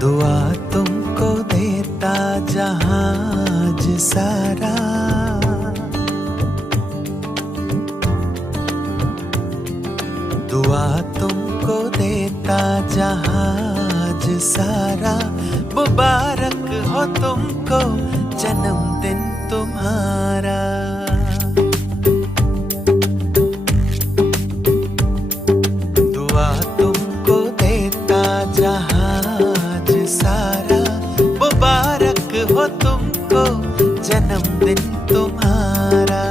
दुआ तुमको देता जहाज सारा, दुआ तुमको देता जहाज सारा, मुबारक हो तुमको जन्मदिन तुम्हारा। दुआ तुमको देता जहाज सारा, मुबारक हो तुमको जन्मदिन तुम्हारा।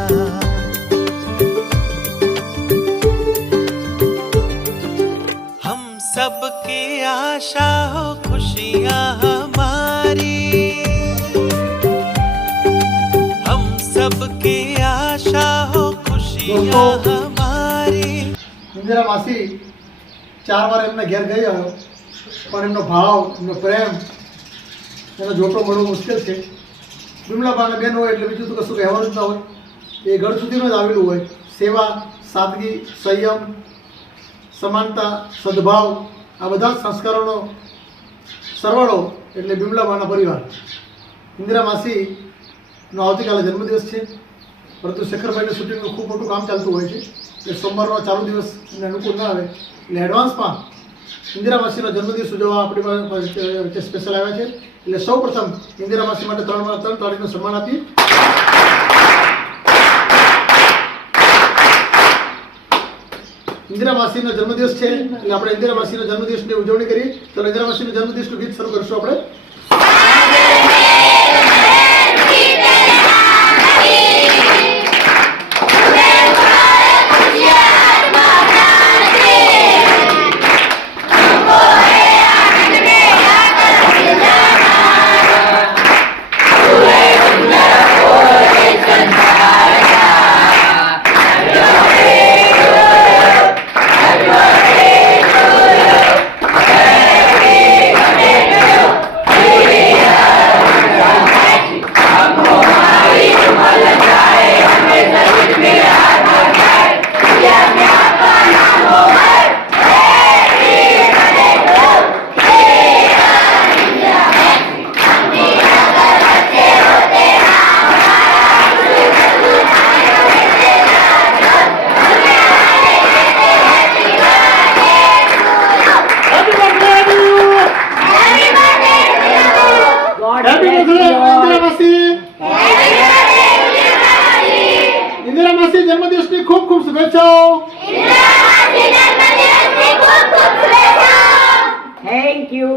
हम सबकी आशा हो खुशियाँ हमारी, हम सबकी आशा हो खुशियाँ हमारी। इंदिरा मासी 4 વાર એમને ઘેર ગઈ આવ્યો, પણ એમનો ભાવ, એમનો પ્રેમ, એનો જોટો મળવો મુશ્કેલ છે. બિમલાબાના બેન હોય એટલે બીજું તો કશું કહેવાનું જ ના હોય. એ ઘર સુધીનું જ આવેલું હોય. સેવા, સાદગી, સંયમ, સમાનતા, સદભાવ, આ બધા જ સંસ્કારોનો સરવાળો એટલે બિમલાબાના પરિવાર. ઇન્દિરા માસીનો આવતીકાલે જન્મદિવસ છે, પરંતુ શેખરભાઈને શૂટિંગનું ખૂબ મોટું કામ ચાલતું હોય છે. એ સોમવારનો ચાલુ દિવસ એમને અનુકૂળ ના આવે એટલે એડવાન્સમાં ઇન્દિરા માસીનો જન્મદિવસ ઉજવવા આપણી પાસે સ્પેશિયલ આવ્યા છે. એટલે સૌ પ્રથમ ઇન્દિરા માસી માટે 3 તાળીનું સન્માન આપીએ. ઇન્દિરા માસીનો જન્મદિવસ છે એટલે આપણે ઇન્દિરા માસીનો જન્મદિવસની ઉજવણી કરીએ. તો ઇન્દિરા માસીનો જન્મદિવસનું ગીત શરૂ કરીશું આપણે. ઇન્દિરા માસી જન્મદિવસની ખૂબ ખૂબ શુભેચ્છાઓ. Thank you.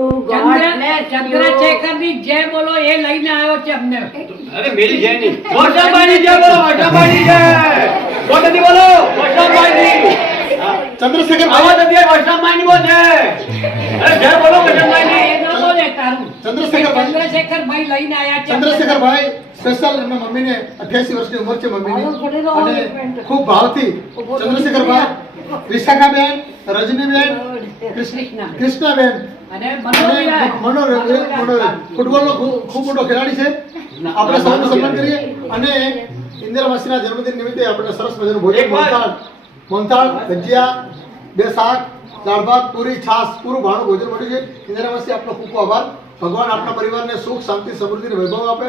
ચંદ્રશેખરની જય બોલો, એ લઈને આવ્યો છે અમને. અરે મેરી જય નહીં, વર્ષાબાઈની જય બોલો, વર્ષાબાઈની જય. બોલતી બોલો વર્ષાબાઈની. ચંદ્રશેખર આવાજ અત્યારે વર્ષાબાઈની બોલે. અરે જય બોલો વર્ષાબાઈની. ચંદ્રશેખરભાઈ લઈને આવ્યા છે. ચંદ્રશેખરભાઈ સ્પેશિયલ એમના મમ્મીને 88 વર્ષની ઉંમર છે મમ્મીની, અને ખૂબ ભાવથી ચંદ્રશેખરભાઈ, વિશાખાબેન, રજનીબેન, કૃષ્ણાબેન અને ફૂટબોલનો ખૂબ મોટો ખેલાડી છે. આપણે સૌનું સન્માન કરીએ. અને ઇન્દિરા માસીના જન્મદિન નિમિત્તે આપણે સરસ મજાનું ભોજન, મોહનથાળ, ભજીયા, 2 શાક, દાળ ભાત, પૂરી, છાશ, પૂરું ભાણું ભોજન મળ્યું છે. ઇન્દિરા માસી આપનો ખૂબ ખૂબ આભાર. ભગવાન આપના પરિવારને સુખ, શાંતિ, સમૃદ્ધિ અને વૈભવ આપે.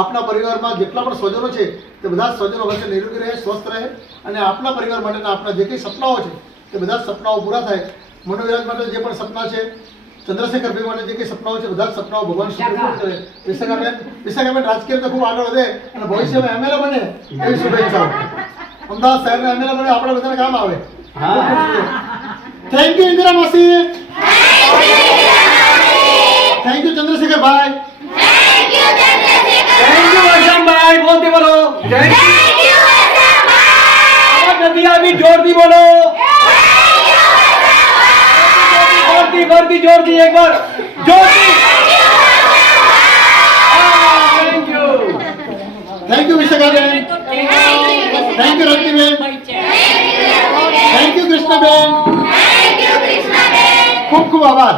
આપના પરિવારમાં જેટલા પણ સ્વજનો છે તે બધા જ સ્વજનો વચ્ચે નિરોગી રહે, સ્વસ્થ રહે, અને આપના પરિવાર માટેના આપણા જે કંઈ સપનાઓ છે તે બધા જ સપનાઓ પૂરા થાય. મનોવિરાજ માટે જે પણ સપના છે, ચંદ્રશેખરભાઈ માટે જે કંઈ સપનાઓ છે, બધા જ સપનાઓ ભગવાન પૂર્ણ કરે. વિશાખાબેન રાજકીય રીતે ખૂબ આગળ વધે અને ભવિષ્યમાં એમએલએ બને એવી શુભેચ્છાઓ. અમદાવાદ શહેરના એમએલએ બને, આપણા બધાને કામ આવે. થેન્ક યુ ઇન્દિરા માસી. થેન્ક યુ ચંદ્રશેખરભાઈ. થેન્ક યુ વર્ષાબાઈ. બોલતી બોલો થેન્ક યુ વર્ષાબાઈ. આવાજ નથી આવી, જોરથી બોલો. જોરથી એક વાર જોરથી. થેન્ક યુ વિશાખાબેન. થેન્ક યુ રજનીબેન. થેન્ક યુ કૃષ્ણબેન. ખૂબ ખૂબ આભાર.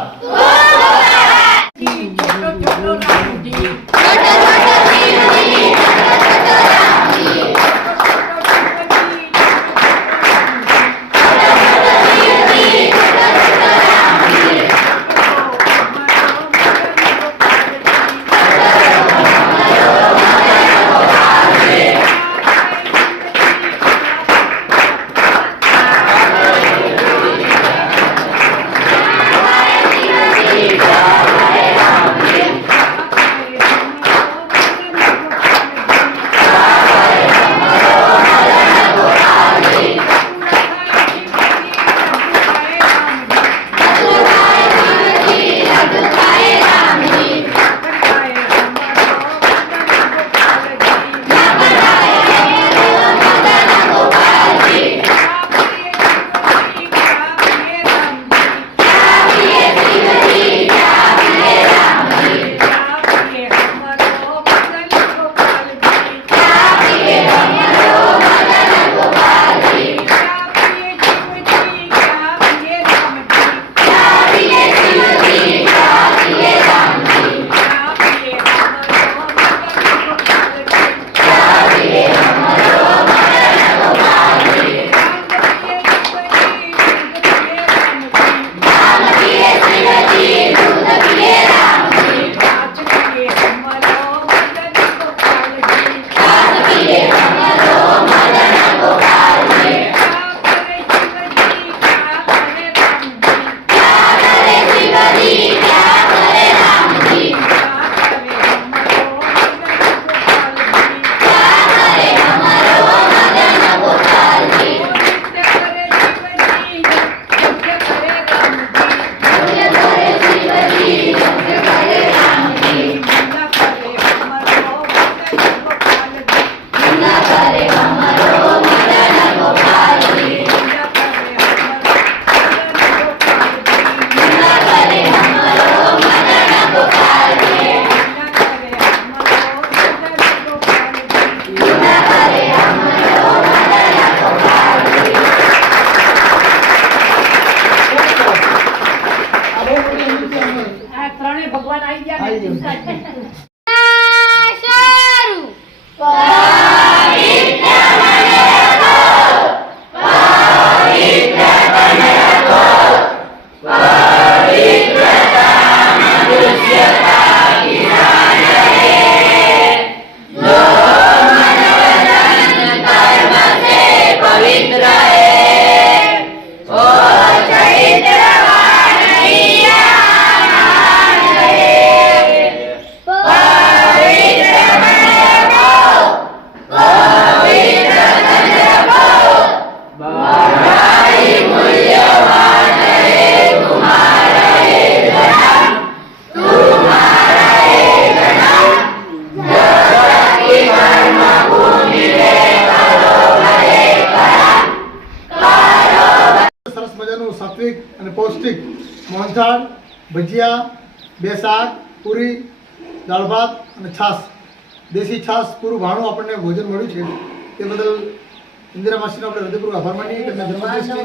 ભગવાન આવી ગયા આવી ને ગયું. ચિંતા જ નહીં. સરસ મજાનું સાત્વિક અને પૌષ્ટિક મોહનથાળ, ભજીયા, 2 શાક, પૂરી, દાળ ભાત અને છાશ, દેશી છાશ, પૂરું ભાણું આપણને ભોજન મળ્યું છે તે બદલ ઇન્દિરા માસીનો આપણે હૃદયપૂર્વક આભાર માનીએ. તેમના જન્મદિવસની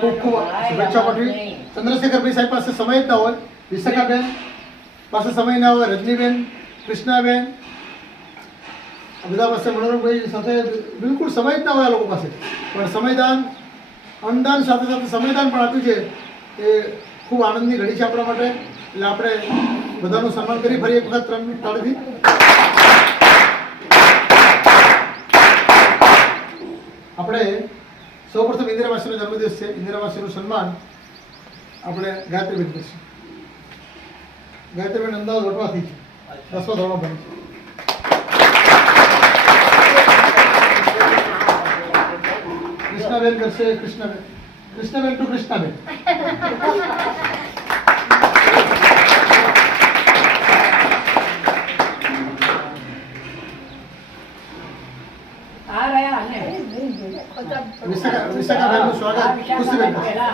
ખૂબ ખૂબ શુભેચ્છા પાઠવી. ચંદ્રશેખરભાઈ સાહેબ પાસે સમય જ ના હોય, વિશાખાબેન પાસે સમય ના હોય, રજનીબેન, કૃષ્ણાબેન, આ બધા પાસે મનોરમભાઈ સાથે બિલકુલ સમય જ ના હોય આ લોકો પાસે, પણ સમયદાન, અન્નદાન સાથે સાથે સમયદાન પણ આપ્યું છે. એ ખૂબ આનંદની ઘડી છે આપણા માટે. એટલે આપણે બધાનું સન્માન કરી ફરી એક વખત 3 મિનિટ તાળીથી. આપણે સૌપ્રથમ ઇન્દિરા માસીનો જન્મદિવસ છે. ઇન્દિરા માસીનું સન્માન આપણે ગાયત્રીબેન કરશું. ગાયત્રીબેન અમદાવાદ વટવાથી છે, 10મા ધોરણમાં ભણે છે. કૃષ્ણાબેન કરશે. કૃષ્ણાબેન ટુ કૃષ્ણાબેન. આ રહ્યા ને. વિશાખાબેનનું સ્વાગત ખુશીબેન કરશે.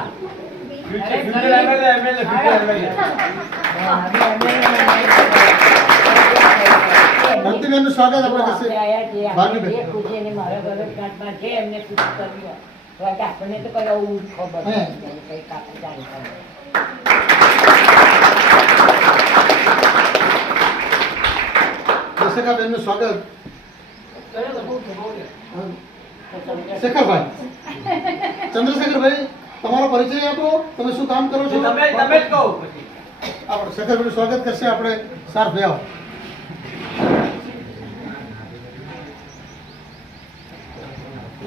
ભક્તિબેનનું સ્વાગત આપણે કરશે. ભાગ્યબેન. આપણને તો કઈ આવું ખબર હે. નથી, કઈ કાપી જાણકારી. વિશાખાબેનનું સ્વાગત. શેખરભાઈ, ચંદ્રશેખરભાઈ, તમારો પરિચય આપો. તમે શું કામ કરો છો? તમે જ કહો પછી. આપણે શેખરભાઈનું સ્વાગત કરશે. આપણે સાર ભાઈ આવો.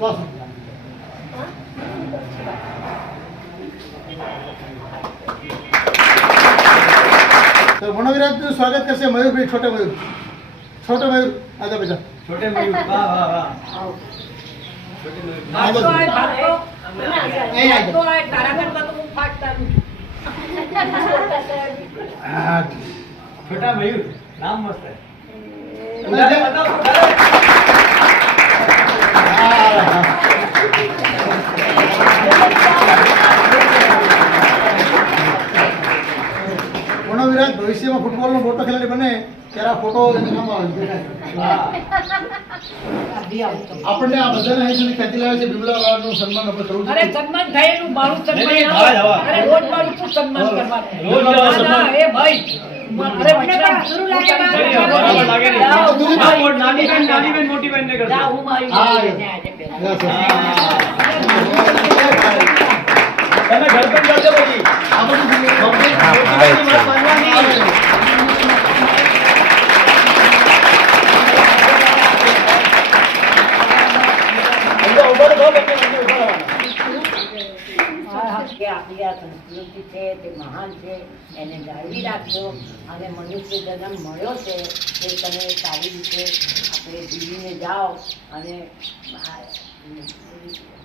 વાહ. તો મનોવિરાજનું સ્વાગત કરશે મયુરભાઈ, છોટે મયુર. છોટે મયુર, આજા બેટા. છોટે મયુર, વાહ વાહ વાહ. ભાગતો હોય, ભાગતો. અહીં આવી ભાગતો હોય, તારા કરતા તો હું ફાટતા નથી. હા. છોટા મયુર, નામ મસ્ત હે. એટલે જે- બતાવો. હા. મનોવિરાજ ભવિષ્યમાં ફૂટબોલનો મોટો ખેલાડી બને ત્યારે આ ફોટો એને કામ આવે છે. આપણને આ બધાને અહીં સુધી ખેંચી લાવે છે. બિમલા વાળાનું સન્માન આપણે કરવું અરે જોઈએ. સન્માન થયેલું મારું નહીં, સન્માન નહીં, આવે. જવા. અરે રોજ મારું શું સન્માન કરવાનું? રોજ જવા ના, સન્માન. એ ભાઈ અરે મને અઘરું લાગે બરાબર લાગે નહીં. જાઓ, હું મારી- નાની બેન મોટી બેન ને કરશે. જાઓ, હું મારી હા, બેનને આજે પહેલા. Yes, yes. તમે ઘર પર જજો પછી. આ બધું મોટી બેનની વાત માનવાની. ઉભો રહો, બેન, ઉભો રહેવાનું. કે આપણી આ સંસ્કૃતિ છે તે મહાન છે, એને જાળવી રાખજો. અને મનુષ્ય જન્મ મળ્યો છે તે તમે સારી રીતે આપણે જીવીને જાઓ અને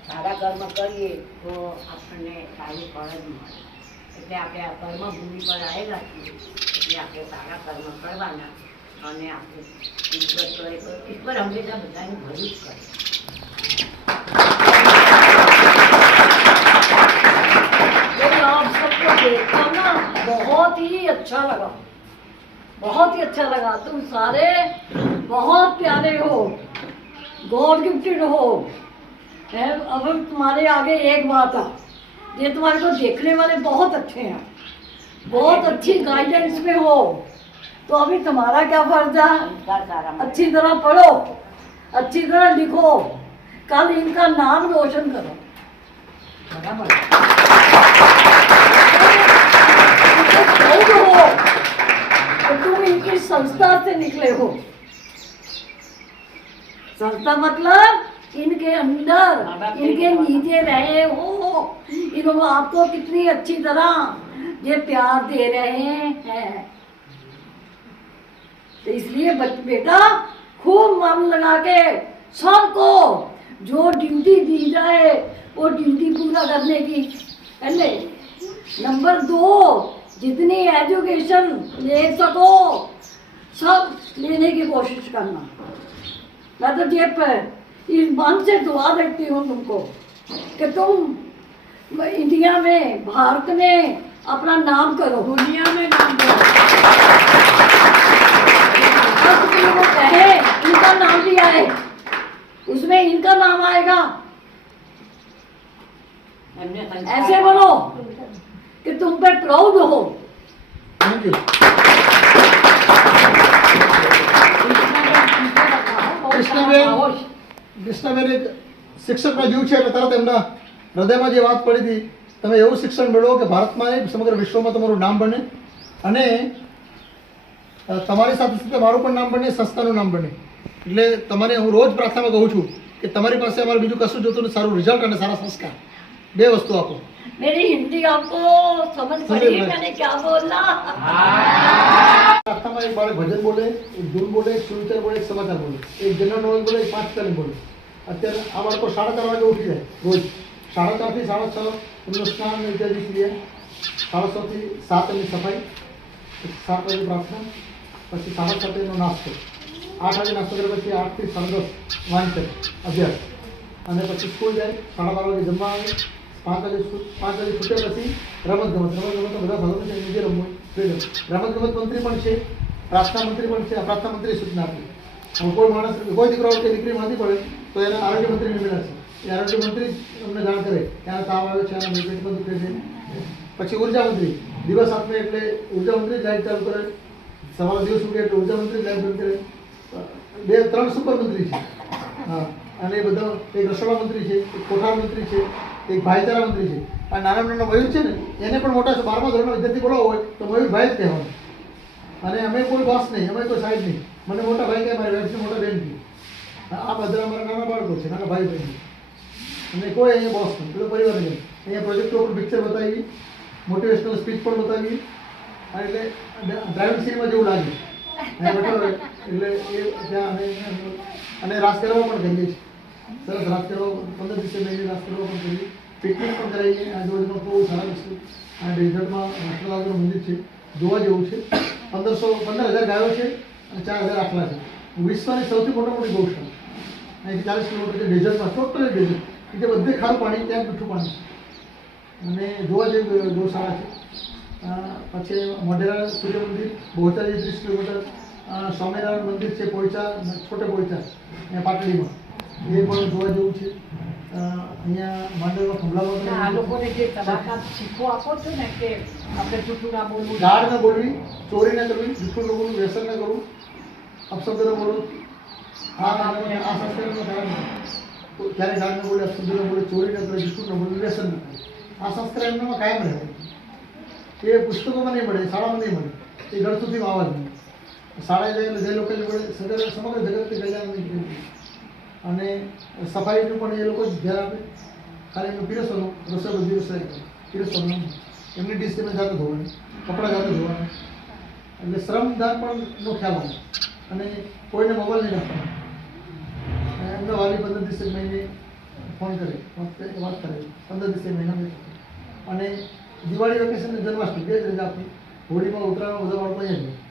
સારા કર્મ કરીએ તો આપણને સારું ફળ જ મળે. એટલે આપણે આ કર્મભૂમિ પર આવેલા છીએ એટલે આપણે સારા કર્મ કરવાના અને આપણે ઈશ્વર કરે તો ઈશ્વર હંમેશા બધાનું ભલું જ કરે. आप सबको देखकर ना बहुत ही अच्छा लगा, बहुत ही अच्छा लगा. तुम सारे बहुत प्यारे हो, गॉड गिफ्टेड हो. अब तुम्हारे आगे एक बात है, ये तुम्हारे को देखने वाले बहुत अच्छे हैं, बहुत अच्छी गाइडेंस में हो. तो अभी तुम्हारा क्या फर्ज है? संस्कार सारा મળે. अच्छी तरह पढ़ो, अच्छी तरह लिखो, कल इनका नाम रोशन करो। બરાબર. प्राउड हो तो तुम इनकी संस्था से निकले हो। संस्था मतलब इनके अंदर, इनके नीचे रहे हो। इन्होंने आपको कितनी अच्छी तरह ये प्यार दे रहे हैं। तो इसलिए बेटा खूब मन लगा के सबको जो ड्यूटी दी जाए वो ड्यूटी पूरा करने की। पहले नंबर 2, जितनी एजुकेशन ले सको सब लेने की कोशिश करना। मैं तो ये इस मन से दुआ देती हूँ तुमको कि तुम इंडिया में, भारत में अपना नाम करो, दुनिया में नाम करो। वो कहे इनका नाम भी आए, उसमें इनका नाम आएगा। એમને સંસ્કાર ऐसे बोलो कि तुम पे प्राउड हो। Thank you. કૃષ્ણાબેન એક શિક્ષકનો જીવ છે એટલે તરત એમના હૃદયમાં જે વાત પડી હતી, તમે એવું શિક્ષણ મેળવો કે ભારતમાં નહીં સમગ્ર વિશ્વમાં તમારું નામ બને અને તમારી સાથે સાથે મારું પણ નામ બને, સંસ્થાનું નામ બને। એટલે તમારે હું રોજ પ્રાર્થનામાં કહું છું કે તમારી પાસે અમારે બીજું કશું જોતું નથી, સારું રિઝલ્ટ અને સારા સંસ્કાર, બે વસ્તુ આપો। मेरी हिंदी आपको समझ पड़ी? मैंने क्या बोला? પ્રાર્થનામાં એક બાળક ભજન બોલે, એક ધૂન બોલે, એક સુવિચાર બોલે, એક સમાચાર બોલે, એક જનરલ નોલેજ બોલે, એક 5 તાલીમ બોલે। અત્યારે આ બાળકો 4:30 વાગે ઉઠી જાય રોજ, 4:30 થી 6:30 એમનું સ્નાન ઇત્યાદિ ક્રિયા, 6:30 થી 7 એમની સફાઈ, 7 વાગે પ્રાર્થના, પછી 7:30 એનો નાસ્તો, 8 વાગે નાસ્તો કર્યા પછી 8 થી 10:30 વાંચન અભ્યાસ, અને પછી સ્કૂલ જાય, 12:30 વાગે જમવા આવે, 5 વાગે છૂટે પછી રમતગમત બધા ભાગો છે, ନିଜે રમવું ફ્રીડમ। રમતગમત મંત્રી પણ છે, પ્રાર્થના મંત્રી પણ છે। આ પ્રાર્થના મંત્રી સૂચના આપી, હવે કોઈ માણસ, કોઈ દીકરો કે દીકરી માંદી પડે તો એના આરોગ્ય મંત્રીને મિલાશે, એ આરોગ્ય મંત્રી અમને જાણ કરે કે આના તાવ આવે છે, આના પેટમાં દુખે છે। પછી ઉર્જા મંત્રી દિવસ આપે એટલે ઉર્જા મંત્રી લાઈટ ચાલુ કરે, સવારે દિવસ ઉઠે એટલે ઉર્જા મંત્રી લાઈટ બંધ કરે। 2-3 સુપર મંત્રી છે, હા, અને એ બધા, એક રસોડા મંત્રી છે, એક કોઠાર મંત્રી છે, એક ભાઈચારા મંત્રી છે। આ નાના નાના મયુર છે ને એને પણ મોટા 12મા ધોરણનો વિદ્યાર્થી બોલાવો હોય તો મયુરભાઈ જ કહેવાનું, અને અમે કોઈ બોસ નહીં, અમે કોઈ સાઈડ નહીં, મને મોટા ભાઈ કહે, મારી વાઈફને મોટા બેન કહે। આ બધા અમારા નાના બાળકો છે, નાના ભાઈ બહેન, અને કોઈ અહીંયા બોસ નહીં, બધો પરિવાર છે। અહીંયા પ્રોજેક્ટો ઉપર પિક્ચર બતાવી, મોટિવેશનલ સ્પીચ પણ બતાવી, એટલે ડ્રાઇવિંગ સીનમાં જેવું લાગે અહીંયા બેઠો હોય એટલે એ ત્યાં, અને રાસ કરવા પણ કરીએ છીએ, સરસ રાસ કરવા 15 દિવસે મહિને રાસ કરવા પણ કરીએ, પિકનિક પણ કરાવીએ। આજુબાજુમાં બહુ સારા છે, આ ડેઝર્ટમાં રાષ્ટ્રલાલનું મંદિર છે, જોવા જેવું છે। 15,000 ગાયો છે અને 4,000 આખલા છે। વિશ્વની સૌથી મોટી ગૌશાળા, અહીંથી 40 કિલોમીટર છે, ડેઝર્ટમાં, ટોટલી ડેઝર્ટ, એટલે બધે ખારું પાણી, ત્યાં મીઠું પાણી છે, અને જોવા જેવી ગૌશાળા છે। પછી મોઢેરા સૂર્ય મંદિર, બોચાજી 30 કિલોમીટર, સ્વામિનારાયણ મંદિર છે પોઈચા, છોટે પોઈચા અહીંયા પાટડીમાં, એ પણ જોવા જેવું છે। અહીંયા માંડવીમાં આ ખંભલામાં લોકોને જે કલાકાર શીખો આપો છો ને કે આપણે જૂઠું ના બોલવું, ગાળ ન બોલવી, ચોરી ન કરવી, જૂઠું ન બોલવું, વ્યસન ન કરવું, અપશબ્દ ન બોલવું, આ સંસ્કારનો કારણ ક્યારે ગાળ ન બોલે, અપશબ્દ ન બોલે, ચોરી ન કરે, જૂઠું ન બોલે, વ્યસન ન કરે, આ સંસ્કાર એમનામાં કાયમ રહે। એ પુસ્તકોમાં નહીં મળે, શાળામાં નહીં મળે, એ ઘર સુધીમાં આવવા જ નહીં। શાળાએ જાય એટલે જે લોકો મળે સમગ્ર જગતની કલ્યાણ નહીં, અને સફાઈનું પણ એ લોકો જ ધ્યાન આપે, ખાલી એમનું પીરસવાનું, રસોઈ બધી રસોઈ પીરસવાનું, એમની ડીશ તેમને જાતે ધોવાની, કપડાં જાતે ધોવાના, એટલે શ્રમદાન પણ નો ખ્યાલ આવે, અને કોઈને મોબાઈલ નહીં રાખવાનો। એમના વાલી 15 દિવસે મહિને ફોન કરે, વાત કરે, 15 દિવસે મહિના, અને દિવાળી વેકેશન, જન્માષ્ટમી 2 જ રજા આપી, હોળીમાં, ઉત્તરાયણમાં બધા બાળકો અહીંયા જ